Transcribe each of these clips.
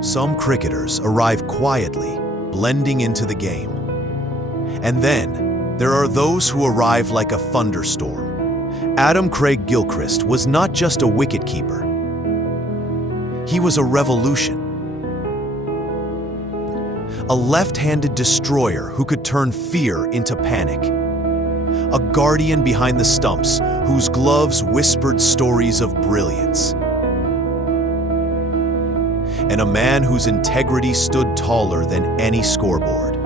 Some cricketers arrive quietly, blending into the game. And then, there are those who arrive like a thunderstorm. Adam Gilchrist was not just a wicketkeeper. He was a revolution. A left-handed destroyer who could turn fear into panic. A guardian behind the stumps whose gloves whispered stories of brilliance. And a man whose integrity stood taller than any scoreboard.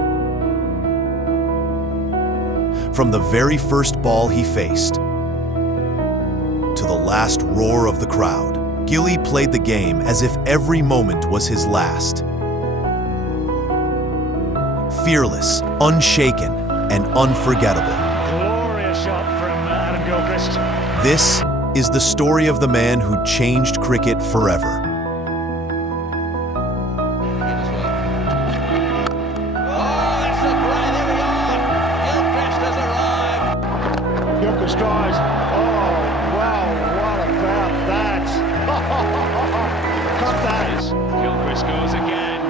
From the very first ball he faced to the last roar of the crowd, Gilly played the game as if every moment was his last. Fearless, unshaken, and unforgettable. Glorious shot from Adam Gilchrist. This is the story of the man who changed cricket forever. Gilchrist tries. Oh, wow, what about that? Cut that. Gilchrist goes again.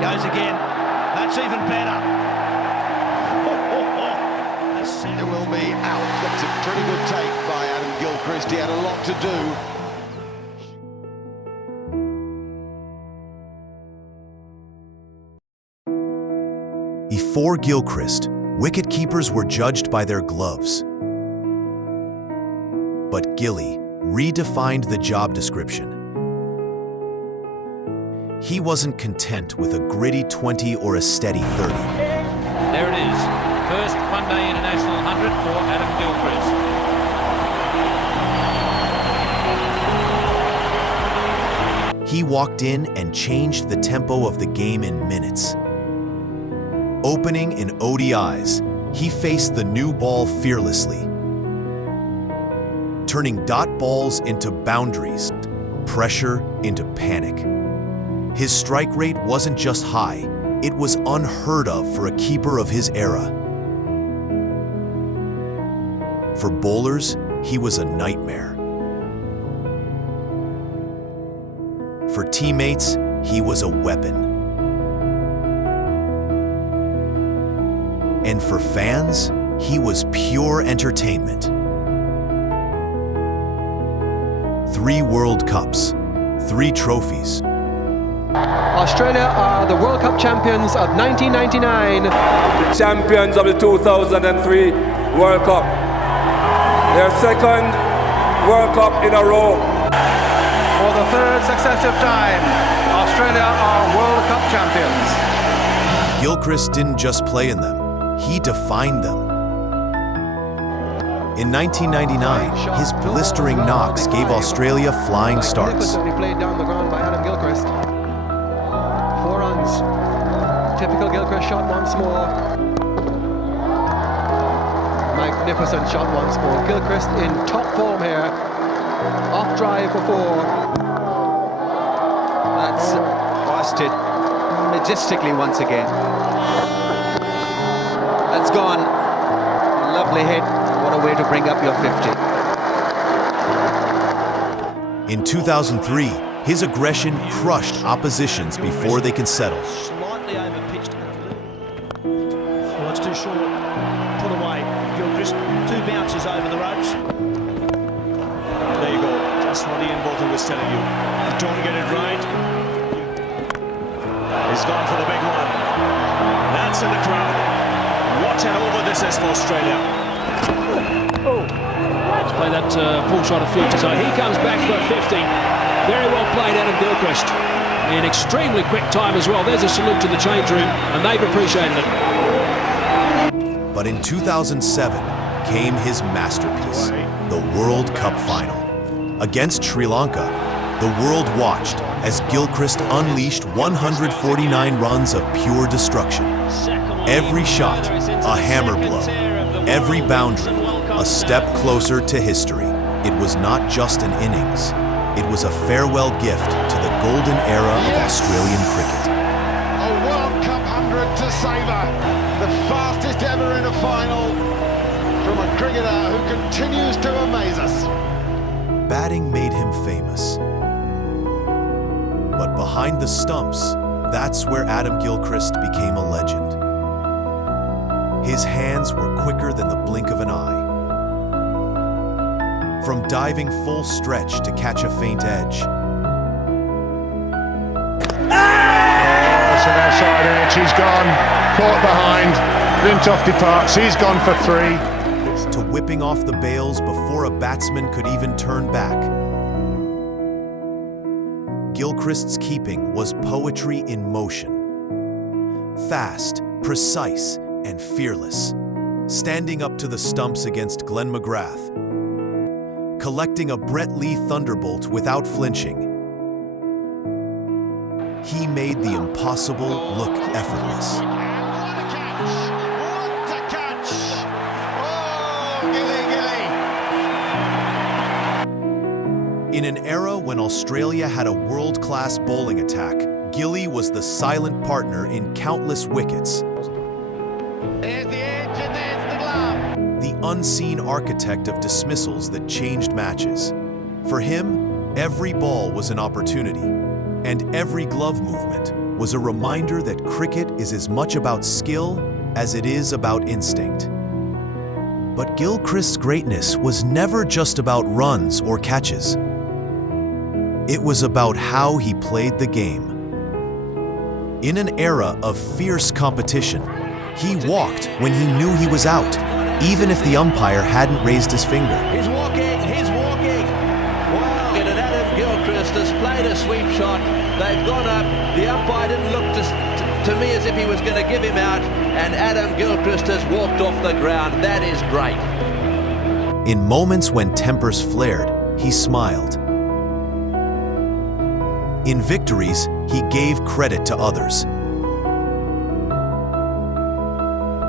Goes again. That's even better. It will be out. That's a pretty good take by Adam Gilchrist. He had a lot to do. Before Gilchrist, wicketkeepers were judged by their gloves. But Gilly redefined the job description. He wasn't content with a gritty 20 or a steady 30. There it is. First one-day international 100 for Adam Gilchrist. He walked in and changed the tempo of the game in minutes. Opening in ODIs, he faced the new ball fearlessly, turning dot balls into boundaries, pressure into panic. His strike rate wasn't just high, it was unheard of for a keeper of his era. For bowlers, he was a nightmare. For teammates, he was a weapon. And for fans, he was pure entertainment. 3 World Cups, 3 trophies. Australia are the World Cup champions of 1999. The champions of the 2003 World Cup. Their second World Cup in a row. For the 3rd successive time, Australia are World Cup champions. Gilchrist didn't just play in them, he defined them. In 1999, his blistering knocks gave Australia flying starts. Magnificently played down the ground by Adam Gilchrist. 4 runs. Typical Gilchrist shot once more. Magnificent shot once more. Gilchrist in top form here. Off drive for 4. That's busted majestically once again. That's gone. Lovely hit. What a way to bring up your 50. In 2003, his aggression crushed oppositions before they can settle. Slightly overpitched. Well, it's too short. Put away. Gilchrist. 2 bounces over the ropes. There you go. Just what Ian Bolton was telling you. You don't get it right. He's gone for the big one. That's in the crowd. What an over this is for Australia. Let's play that pull shot of 50. So he comes back for 50. Very well played, Adam Gilchrist. In extremely quick time as well. There's a salute to the change room, and they've appreciated it. But in 2007 came his masterpiece, the World Cup final. Against Sri Lanka, the world watched as Gilchrist unleashed 149 runs of pure destruction. Every shot, a hammer blow. Every boundary, a step closer to history. It was not just an innings. It was a farewell gift to the golden era of Australian cricket. A World Cup 100 to savour. The fastest ever in a final from a cricketer who continues to amaze us. Batting made him famous. behind the stumps, that's where Adam Gilchrist became a legend. His hands were quicker than the blink of an eye. From diving full stretch to catch a faint edge. That's an outside edge, he's gone, caught behind, Lintoff departs, he's gone for 3. To whipping off the bails before a batsman could even turn back. Gilchrist's keeping was poetry in motion. Fast, precise, and fearless. Standing up to the stumps against Glenn McGrath. Collecting a Brett Lee thunderbolt without flinching. He made the impossible look effortless. What a catch! What a catch! Oh, Gilly! In an era when Australia had a world-class bowling attack, Gilly was the silent partner in countless wickets. There's the edge and there's the glove. The unseen architect of dismissals that changed matches. For him, every ball was an opportunity, and every glove movement was a reminder that cricket is as much about skill as it is about instinct. But Gilchrist's greatness was never just about runs or catches. It was about how he played the game. In an era of fierce competition, he walked when he knew he was out, even if the umpire hadn't raised his finger. He's walking, he's walking. Wow, and Adam Gilchrist has played a sweep shot. They've gone up. The umpire didn't look to me as if he was going to give him out, and Adam Gilchrist has walked off the ground. That is great. In moments when tempers flared, he smiled. In victories, he gave credit to others.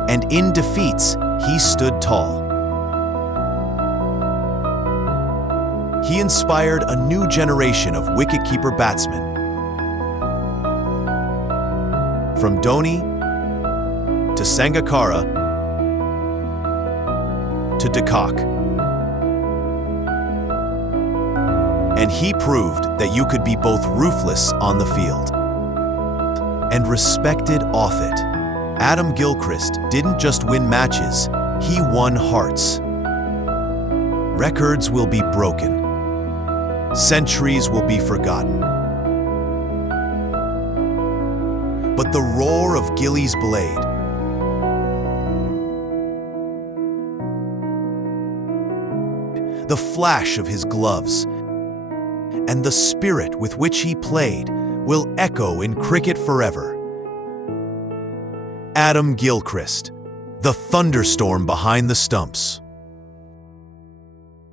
And in defeats, he stood tall. He inspired a new generation of wicketkeeper-batsmen. From Dhoni to Sangakkara to De Kock. And he proved that you could be both ruthless on the field and respected off it. Adam Gilchrist didn't just win matches, he won hearts. Records will be broken. Centuries will be forgotten. But the roar of Gilly's blade, the flash of his gloves, and the spirit with which he played will echo in cricket forever. Adam Gilchrist, the thunderstorm behind the stumps.